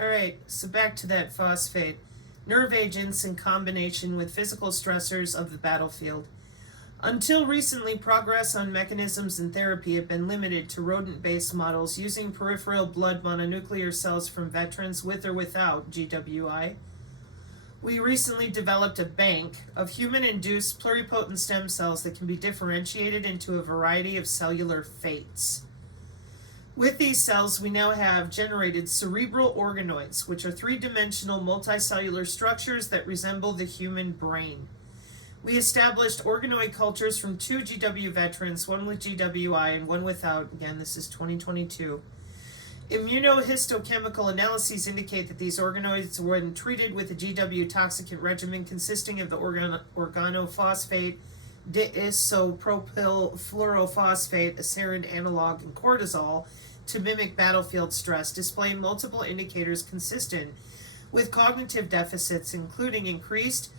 All right, so back to that phosphate. Nerve agents in combination with physical stressors of the battlefield. Until recently, progress on mechanisms and therapy have been limited to rodent-based models using peripheral blood mononuclear cells from veterans with or without GWI. We recently developed a bank of human-induced pluripotent stem cells that can be differentiated into a variety of cellular fates. With these cells, we now have generated cerebral organoids, which are three-dimensional multicellular structures that resemble the human brain. We established organoid cultures from 2 GW veterans, one with GWI and one without. Again, this is 2022. Immunohistochemical analyses indicate that these organoids, when treated with a GW toxicant regimen consisting of the organophosphate, diisopropylfluorophosphate, a sarin analog, and cortisol, to mimic battlefield stress, display multiple indicators consistent with cognitive deficits, including increased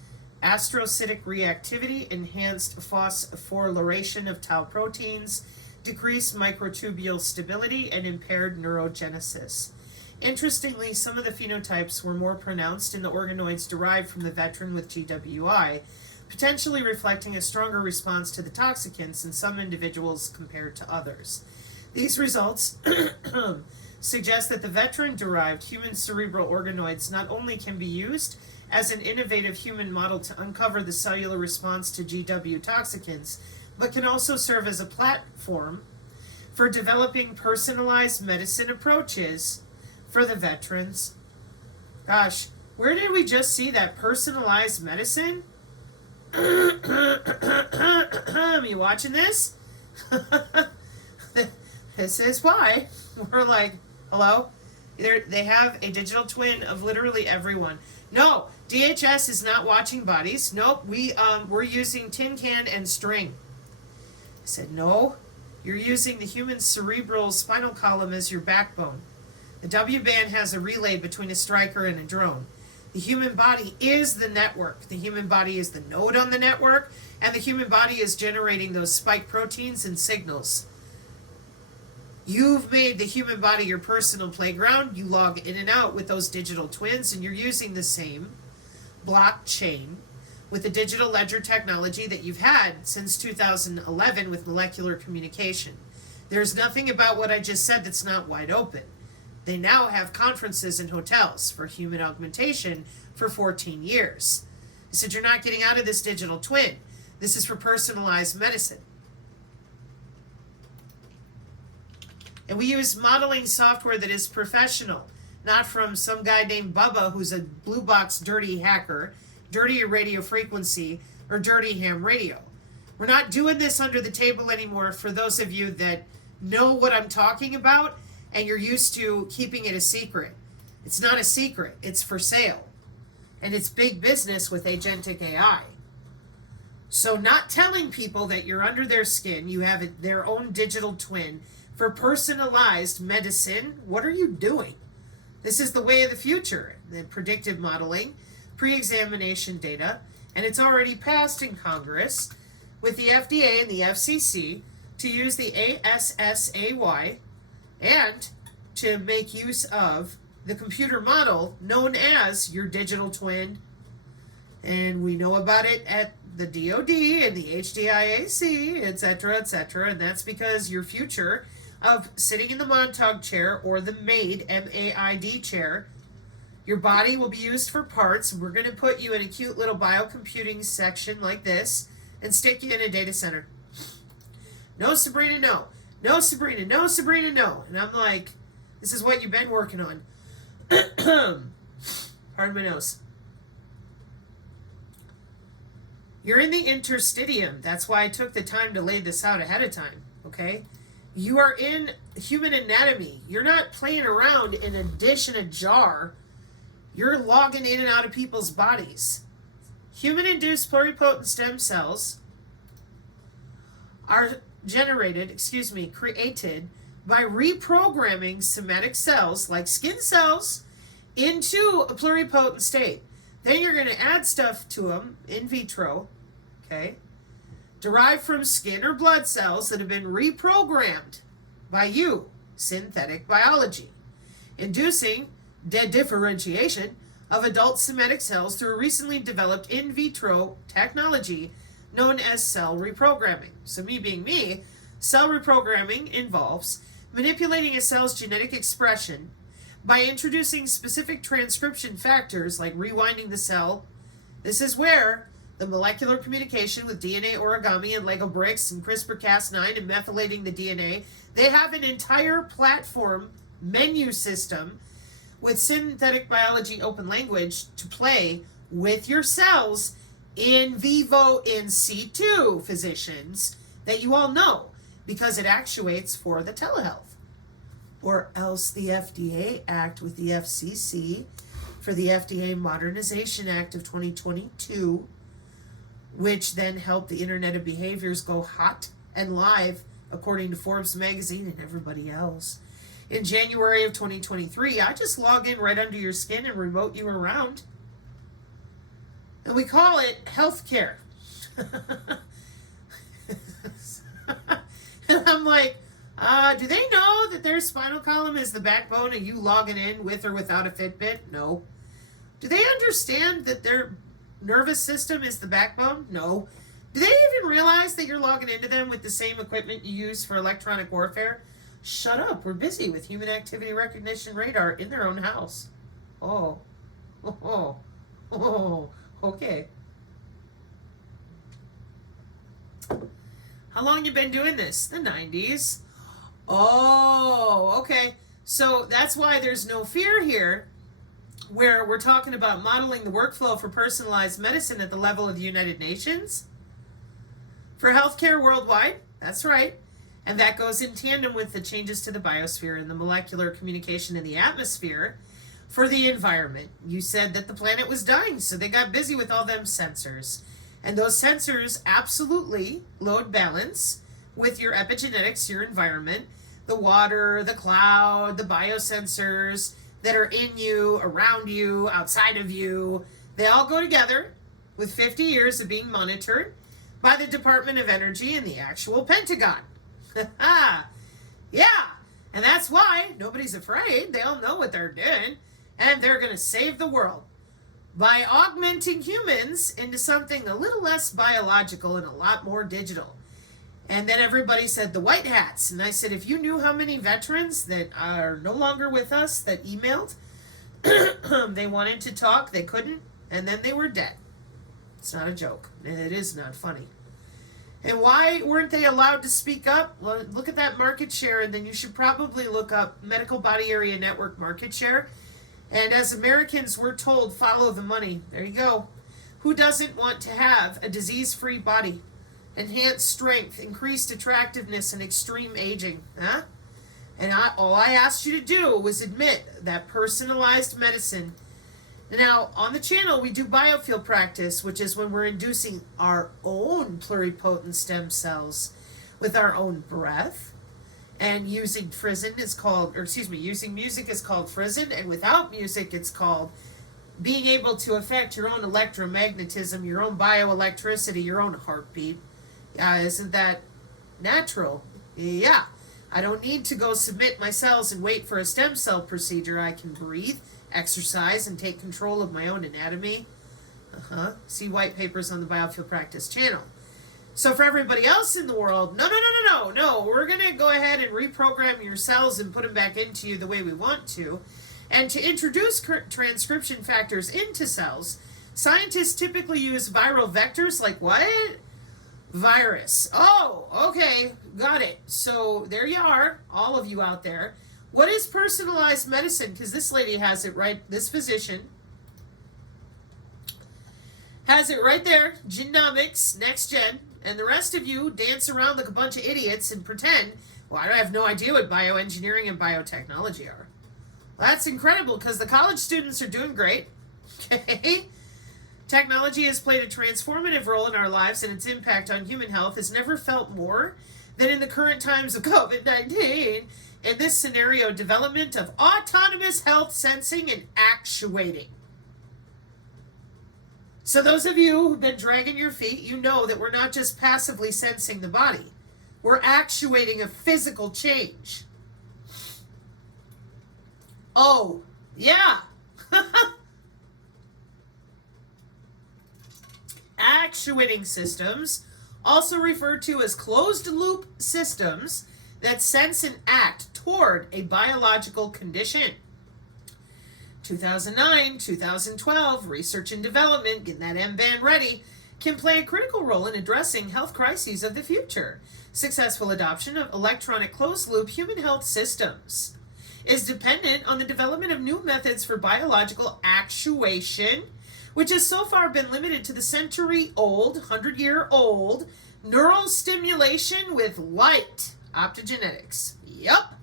astrocytic reactivity, enhanced phosphorylation of tau proteins, decreased microtubule stability, and impaired neurogenesis. Interestingly, some of the phenotypes were more pronounced in the organoids derived from the veteran with GWI, potentially reflecting a stronger response to the toxicants in some individuals compared to others. These results suggest that the veteran-derived human cerebral organoids not only can be used as an innovative human model to uncover the cellular response to GW toxicants, but can also serve as a platform for developing personalized medicine approaches for the veterans. Gosh, where did we just see that personalized medicine? You watching this? This is why we're like, hello? They have a digital twin of literally everyone. No, DHS is not watching bodies. Nope, we're using tin can and string. I said, no, you're using the human cerebral spinal column as your backbone. The W-band has a relay between a striker and a drone. The human body is the network. The human body is the node on the network, and the human body is generating those spike proteins and signals. You've made the human body your personal playground. You log in and out with those digital twins, and you're using the same blockchain with the digital ledger technology that you've had since 2011 with molecular communication. There's nothing about what I just said that's not wide open. They now have conferences in hotels for human augmentation for 14 years. I said, you're not getting out of this digital twin. This is for personalized medicine. And we use modeling software that is professional, not from some guy named Bubba who's a blue box dirty hacker, dirty radio frequency, or dirty ham radio. We're not doing this under the table anymore for those of you that know what I'm talking about and you're used to keeping it a secret. It's not a secret, it's for sale. And it's big business with agentic AI. So not telling people that you're under their skin, you have their own digital twin for personalized medicine, what are you doing? This is the way of the future. The predictive modeling, pre-examination data, and it's already passed in Congress with the FDA and the FCC to use the ASSAY and to make use of the computer model known as your digital twin. And we know about it at the DOD and the HDIAC, etc., and that's because your future of sitting in the Montauk chair or the MAID, M-A-I-D chair, your body will be used for parts. We're going to put you in a cute little biocomputing section like this and stick you in a data center. No, Sabrina, no. No, Sabrina, no, Sabrina, no. And I'm like, this is what you've been working on. Pardon my nose. You're in the interstitium. That's why I took the time to lay this out ahead of time, okay? You are in human anatomy. You're not playing around in a dish in a jar. You're logging in and out of people's bodies. Human-induced pluripotent stem cells are created by reprogramming somatic cells like skin cells into a pluripotent state. Then you're going to add stuff to them in vitro, okay, derived from skin or blood cells that have been reprogrammed by you, synthetic biology, inducing differentiation of adult somatic cells through a recently developed in vitro technology known as cell reprogramming. So me being me, cell reprogramming involves manipulating a cell's genetic expression by introducing specific transcription factors like rewinding the cell. This is where the molecular communication with DNA origami and Lego bricks and CRISPR-Cas9 and methylating the DNA, they have an entire platform menu system with synthetic biology open language to play with your cells in vivo in situ, physicians, that you all know, because it actuates for the telehealth. Or else the FDA act with the FCC for the FDA Modernization Act of 2022, which then helped the Internet of Behaviors go hot and live, according to Forbes magazine and everybody else. In January of 2023, I just log in right under your skin and remote you around. And we call it healthcare. And I'm like, do they know that their spinal column is the backbone of you logging in with or without a Fitbit? No. Do they understand that their nervous system is the backbone? No. Do they even realize that you're logging into them with the same equipment you use for electronic warfare? Shut up. We're busy with human activity recognition radar in their own house. Oh. Okay. How long you been doing this? The 90s. Oh, okay. So that's why there's no fear here, where we're talking about modeling the workflow for personalized medicine at the level of the United Nations for healthcare worldwide. That's right. And that goes in tandem with the changes to the biosphere and the molecular communication in the atmosphere for the environment. You said that the planet was dying, so they got busy with all them sensors. And those sensors absolutely load balance with your epigenetics, your environment, the water, the cloud, the biosensors that are in you, around you, outside of you. They all go together with 50 years of being monitored by the Department of Energy and the actual Pentagon. Yeah, and that's why nobody's afraid. They all know what they're doing, and they're going to save the world by augmenting humans into something a little less biological and a lot more digital. And then everybody said the white hats. And I said, if you knew how many veterans that are no longer with us that emailed, they wanted to talk, they couldn't, and then they were dead. It's not a joke. It is not funny. And why weren't they allowed to speak up? Well, look at that market share, and then you should probably look up Medical Body Area Network market share. And as Americans, we're told, follow the money. There you go. Who doesn't want to have a disease-free body, enhanced strength, increased attractiveness, and extreme aging? Huh? And all I asked you to do was admit that personalized medicine. Now, on the channel, we do biofield practice, which is when we're inducing our own pluripotent stem cells with our own breath. And using frizzen is called, using music is called frizzen, and without music it's called being able to affect your own electromagnetism, your own bioelectricity, your own heartbeat. Isn't that natural? Yeah. I don't need to go submit my cells and wait for a stem cell procedure. I can breathe, exercise, and take control of my own anatomy. See white papers on the Biofield Practice channel. So for everybody else in the world, no, we're going to go ahead and reprogram your cells and put them back into you the way we want to. And to introduce transcription factors into cells, scientists typically use viral vectors like what? Virus. Oh, okay, got it. So there you are, all of you out there. What is personalized medicine? Because this lady has it right, this physician has it right there, genomics, next gen. And the rest of you dance around like a bunch of idiots and pretend, well, I have no idea what bioengineering and biotechnology are. Well, that's incredible because the college students are doing great. Okay? Technology has played a transformative role in our lives, and its impact on human health has never felt more than in the current times of COVID-19. In this scenario, development of autonomous health sensing and actuating. So those of you who've been dragging your feet, you know that we're not just passively sensing the body. We're actuating a physical change. Oh, Yeah. Actuating systems, also referred to as closed-loop systems that sense and act toward a biological condition. 2009, 2012, research and development, getting that M-band ready, can play a critical role in addressing health crises of the future. Successful adoption of electronic closed-loop human health systems is dependent on the development of new methods for biological actuation, which has so far been limited to the century-old, 100-year-old, neural stimulation with light, optogenetics. Yup.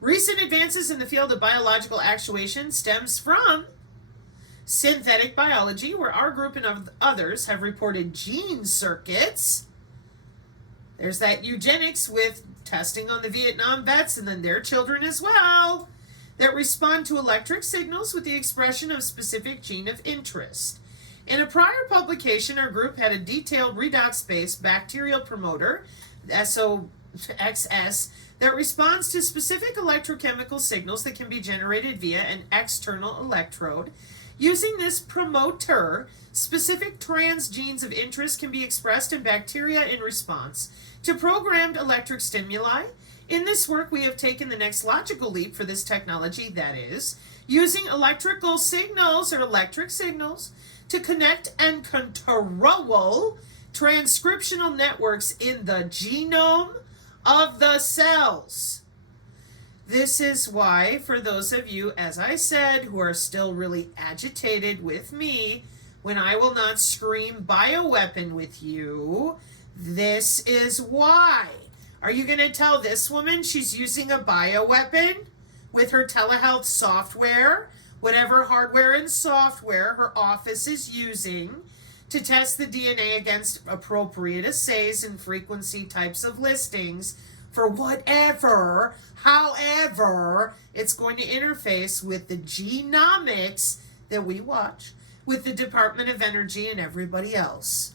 Recent advances in the field of biological actuation stems from synthetic biology, where our group and others have reported gene circuits. There's that eugenics with testing on the Vietnam vets and then their children as well, that respond to electric signals with the expression of specific gene of interest. In a prior publication, our group had a detailed redox-based bacterial promoter, SOXS, that responds to specific electrochemical signals that can be generated via an external electrode. Using this promoter, specific transgenes of interest can be expressed in bacteria in response to programmed electric stimuli. In this work, we have taken the next logical leap for this technology, that is, using electrical signals or electric signals to connect and control transcriptional networks in the genome of the cells. This is why, for those of you, as I said, who are still really agitated with me when I will not scream bioweapon with you, this is why. Are you going to tell this woman she's using a bioweapon with her telehealth software, whatever hardware and software her office is using, to test the DNA against appropriate assays and frequency types of listings for whatever, however, it's going to interface with the genomics that we watch with the Department of Energy and everybody else?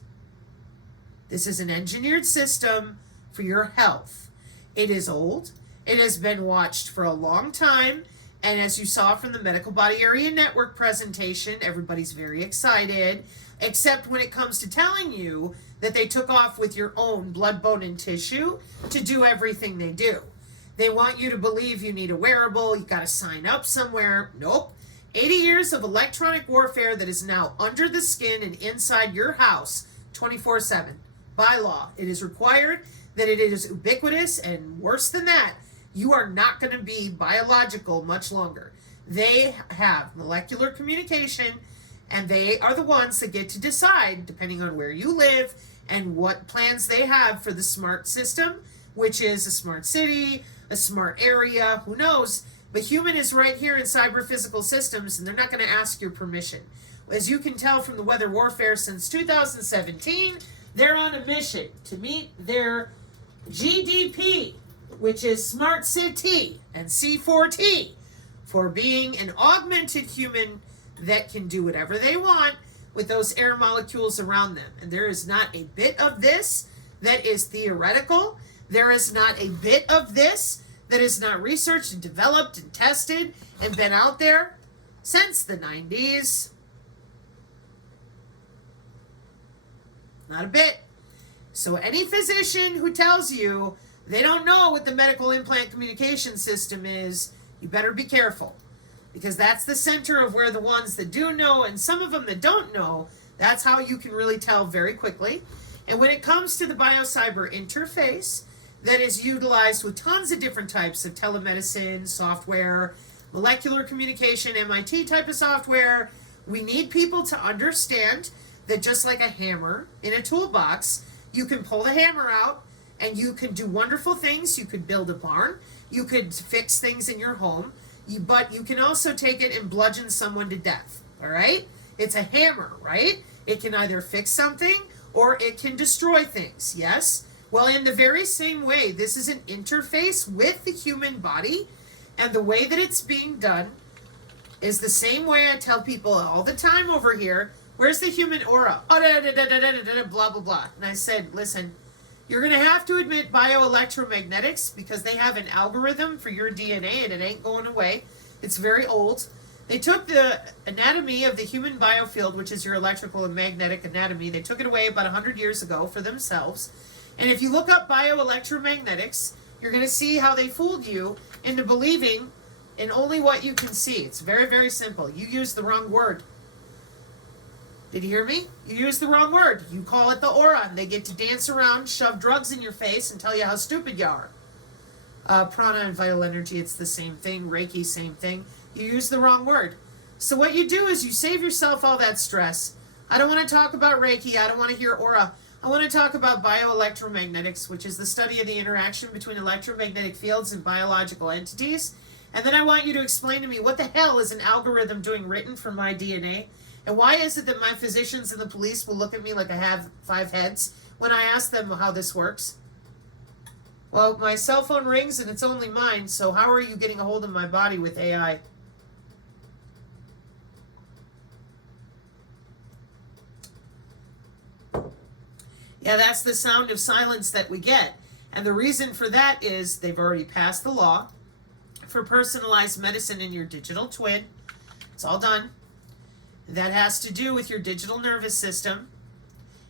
This is an engineered system for your health. It is old. It has been watched for a long time. And as you saw from the Medical Body Area Network presentation, everybody's very excited, except when it comes to telling you that they took off with your own blood, bone, and tissue to do everything they do. They want you to believe you need a wearable, you got to sign up somewhere. Nope. 80 years of electronic warfare that is now under the skin and inside your house 24/7. By law, it is required that it is ubiquitous, and worse than that, you are not going to be biological much longer. They have molecular communication, and they are the ones that get to decide, depending on where you live and what plans they have for the smart system, which is a smart city, a smart area, who knows. But human is right here in cyber physical systems, and they're not going to ask your permission. As you can tell from the weather warfare since 2017, they're on a mission to meet their GDP, which is Smart City, and C4T, for being an augmented human that can do whatever they want with those air molecules around them. And there is not a bit of this that is theoretical. There is not a bit of this that is not researched and developed and tested and been out there since the 90s. Not a bit. So any physician who tells you they don't know what the medical implant communication system is, you better be careful. Because that's the center of where the ones that do know, and some of them that don't know, that's how you can really tell very quickly. And when it comes to the biocyber interface that is utilized with tons of different types of telemedicine, software, molecular communication, MIT type of software, we need people to understand that just like a hammer in a toolbox, you can pull the hammer out and you can do wonderful things. You could build a barn. You could fix things in your home. But you can also take it and bludgeon someone to death, all right? It's a hammer, right? It can either fix something or it can destroy things, yes? Well, in the very same way, this is an interface with the human body, and the way that it's being done is the same way I tell people all the time over here, where's the human aura? Oh, blah, blah, blah. And I said, listen, you're going to have to admit bioelectromagnetics because they have an algorithm for your DNA and it ain't going away. It's very old. They took the anatomy of the human biofield, which is your electrical and magnetic anatomy. They took it away about 100 years ago for themselves. And if you look up bioelectromagnetics, you're going to see how they fooled you into believing in only what you can see. It's very, very simple. You used the wrong word. Did you hear me? You used the wrong word. You call it the aura, and they get to dance around, shove drugs in your face, and tell you how stupid you are. Prana and vital energy, it's the same thing. Reiki, same thing. You use the wrong word. So what you do is you save yourself all that stress. I don't want to talk about Reiki. I don't want to hear aura. I want to talk about bioelectromagnetics, which is the study of the interaction between electromagnetic fields and biological entities. And then I want you to explain to me what the hell is an algorithm doing written from my DNA? And why is it that my physicians and the police will look at me like I have 5 heads when I ask them how this works? Well, my cell phone rings and it's only mine, so how are you getting a hold of my body with AI? Yeah, that's the sound of silence that we get. And the reason for that is they've already passed the law for personalized medicine in your digital twin. It's all done. That has to do with your digital nervous system.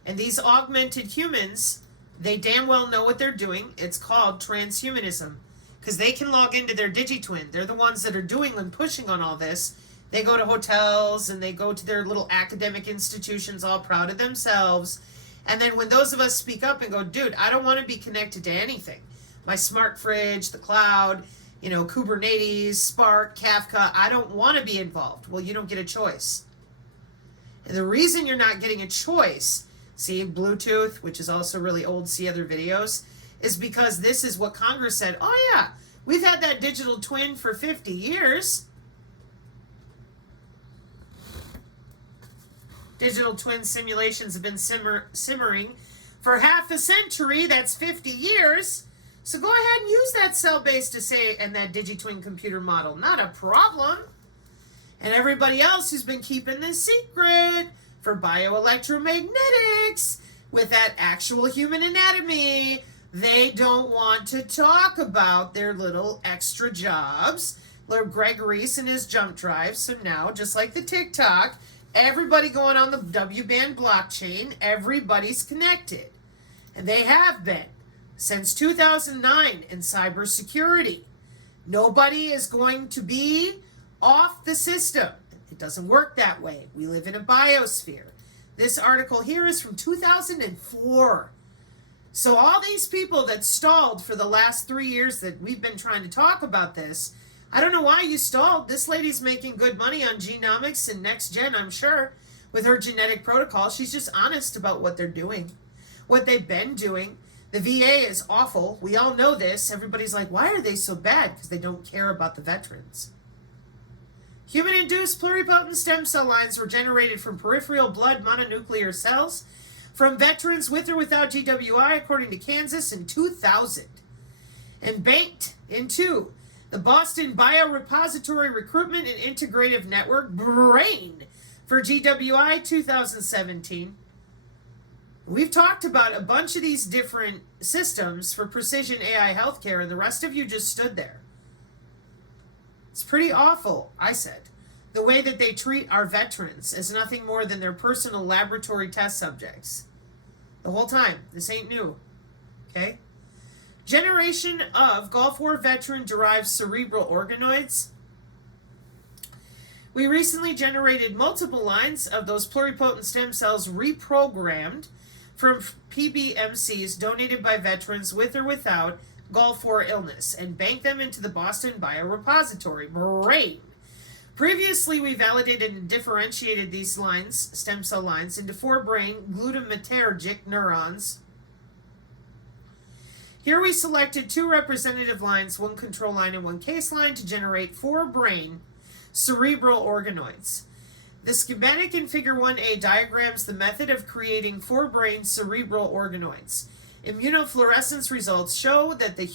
And these augmented humans, they damn well know what they're doing. It's called transhumanism. Because they can log into their digitwin. They're the ones that are doing and pushing on all this. They go to hotels and they go to their little academic institutions all proud of themselves. And then when those of us speak up and go, dude, I don't want to be connected to anything. My smart fridge, the cloud, Kubernetes, Spark, Kafka, I don't want to be involved. Well, you don't get a choice. And the reason you're not getting a choice, see Bluetooth, which is also really old, see other videos, is because this is what Congress said. Oh yeah, we've had that digital twin for 50 years. Digital twin simulations have been simmering for half a century. That's 50 years. So go ahead and use that cell-based assay and that digitwin computer model. Not a problem. And everybody else who's been keeping this secret for bioelectromagnetics with that actual human anatomy, they don't want to talk about their little extra jobs. Lord Greg Reese and his jump drive. So now, just like the TikTok, everybody going on the W-band blockchain, everybody's connected. And they have been since 2009 in cybersecurity. Nobody is going to be off the system. It doesn't work that way. We live in a biosphere. This article here is from 2004. So all these people that stalled for the last 3 years that we've been trying to talk about this, I don't know why you stalled. This lady's making good money on genomics and next gen, I'm sure, with her genetic protocol. She's just honest about what they're doing, what they've been doing. The VA is awful. We all know this. Everybody's like, why are they so bad? Because they don't care about the veterans. Human-induced pluripotent stem cell lines were generated from peripheral blood mononuclear cells from veterans with or without GWI, according to Kansas in 2000, and banked into the Boston Biorepository Recruitment and Integrative Network, BRAIN, for GWI 2017. We've talked about a bunch of these different systems for precision AI healthcare, and the rest of you just stood there. It's pretty awful, I said. The way that they treat our veterans as nothing more than their personal laboratory test subjects. The whole time. This ain't new. Okay? Generation of Gulf War veteran-derived cerebral organoids. We recently generated multiple lines of those pluripotent stem cells reprogrammed from PBMCs donated by veterans with or without Gulf War illness and banked them into the Boston Biorepository, BRAIN. Previously, we validated and differentiated these lines, stem cell lines, into 4 brain glutamatergic neurons. Here we selected 2 representative lines, 1 control line and 1 case line, to generate 4 brain cerebral organoids. The schematic in Figure 1A diagrams the method of creating 4 brain cerebral organoids. Immunofluorescence results show that the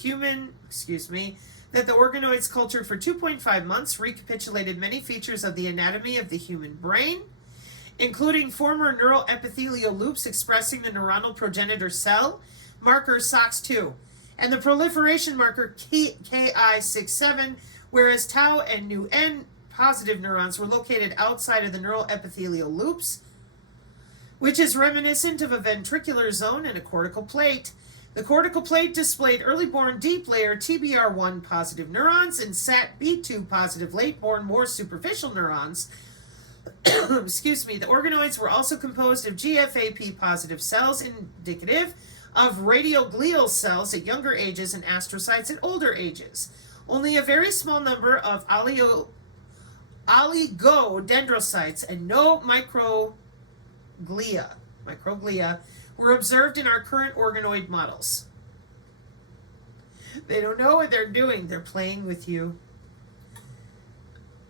organoids cultured for 2.5 months recapitulated many features of the anatomy of the human brain, including former neural epithelial loops expressing the neuronal progenitor cell marker SOX2 and the proliferation marker KI67, whereas tau and nu N positive neurons were located outside of the neural epithelial loops, which is reminiscent of a ventricular zone and a cortical plate. The cortical plate displayed early-born deep layer TBR1 positive neurons and SAT-B2 positive late-born more superficial neurons. Excuse me. The organoids were also composed of GFAP positive cells, indicative of radioglial cells at younger ages and astrocytes at older ages. Only a very small number of oligodendrocytes and no microglia were observed in our current organoid models. They don't know what they're doing. They're playing with you.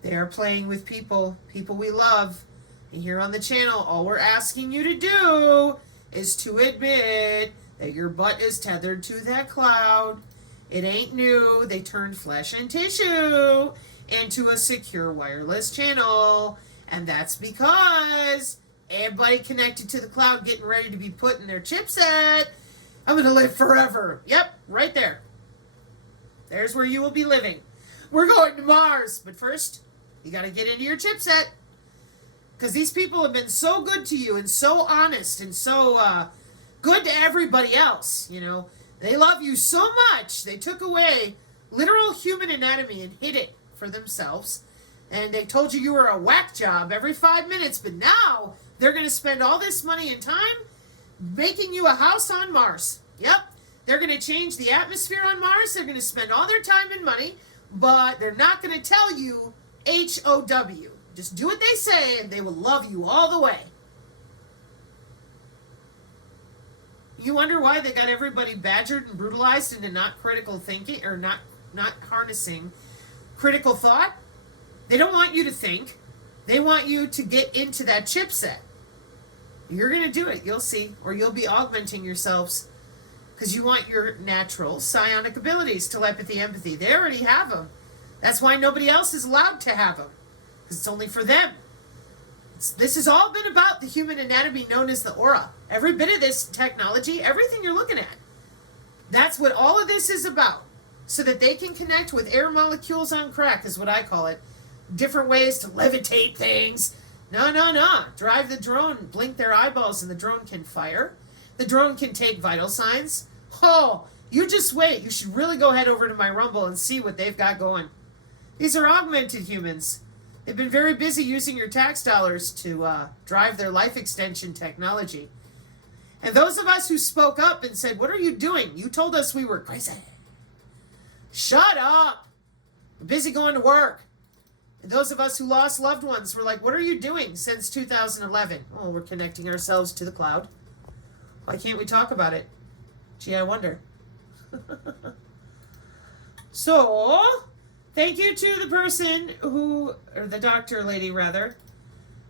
They are playing with people we love. And here on the channel, all we're asking you to do is to admit that your butt is tethered to that cloud. It ain't new. They turned flesh and tissue into a secure wireless channel. And that's because everybody connected to the cloud getting ready to be put in their chipset. I'm going to live forever. Yep, right there. There's where you will be living. We're going to Mars. But first, you got to get into your chipset. Because these people have been so good to you and so honest and so good to everybody else. You know, they love you so much. They took away literal human anatomy and hid it for themselves. And they told you were a whack job every 5 minutes. But now they're going to spend all this money and time making you a house on Mars. Yep. They're going to change the atmosphere on Mars. They're going to spend all their time and money. But they're not going to tell you HOW. Just do what they say and they will love you all the way. You wonder why they got everybody badgered and brutalized into not critical thinking or not harnessing critical thought? They don't want you to think. They want you to get into that chipset. You're going to do it. You'll see. Or you'll be augmenting yourselves because you want your natural psionic abilities, telepathy, empathy. They already have them. That's why nobody else is allowed to have them. Because it's only for them. This has all been about the human anatomy known as the aura. Every bit of this technology, everything you're looking at. That's what all of this is about. So that they can connect with air molecules on crack is what I call it. Different ways to levitate things. No. Drive the drone, blink their eyeballs, and the drone can fire. The drone can take vital signs. Oh, you just wait. You should really go head over to my Rumble and see what they've got going. These are augmented humans. They've been very busy using your tax dollars to drive their life extension technology. And those of us who spoke up and said, what are you doing? You told us we were crazy. Shut up. We're busy going to work. And those of us who lost loved ones were like, what are you doing since 2011? Oh, we're connecting ourselves to the cloud. Why can't we talk about it? Gee, I wonder. So, thank you to the person or the doctor lady rather,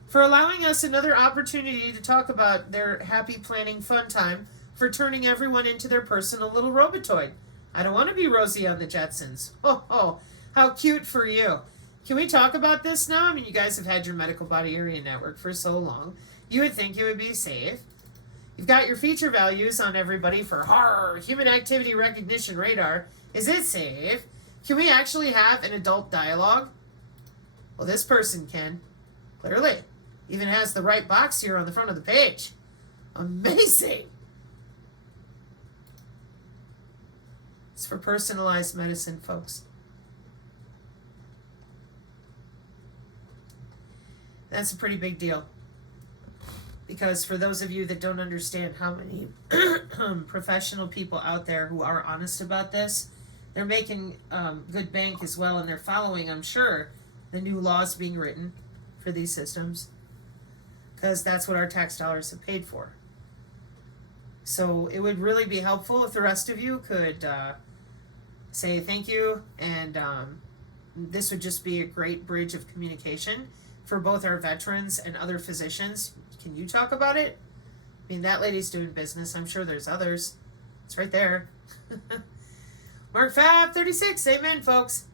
for allowing us another opportunity to talk about their happy planning fun time for turning everyone into their personal little robotoid. I don't want to be Rosie on the Jetsons. Oh, how cute for you. Can we talk about this now? I mean, you guys have had your medical body area network for so long. You would think it would be safe. You've got your feature values on everybody for human activity recognition radar. Is it safe? Can we actually have an adult dialogue? Well, this person can. Clearly. Even has the right box here on the front of the page. Amazing. It's for personalized medicine, folks. That's a pretty big deal. Because for those of you that don't understand how many professional people out there who are honest about this, they're making good bank as well, and they're following, I'm sure, the new laws being written for these systems. Because that's what our tax dollars have paid for. So it would really be helpful if the rest of you could say thank you, and this would just be a great bridge of communication for both our veterans and other physicians. Can you talk about it? I mean, that lady's doing business. I'm sure there's others. It's right there. Mark Fab 36. Amen, folks.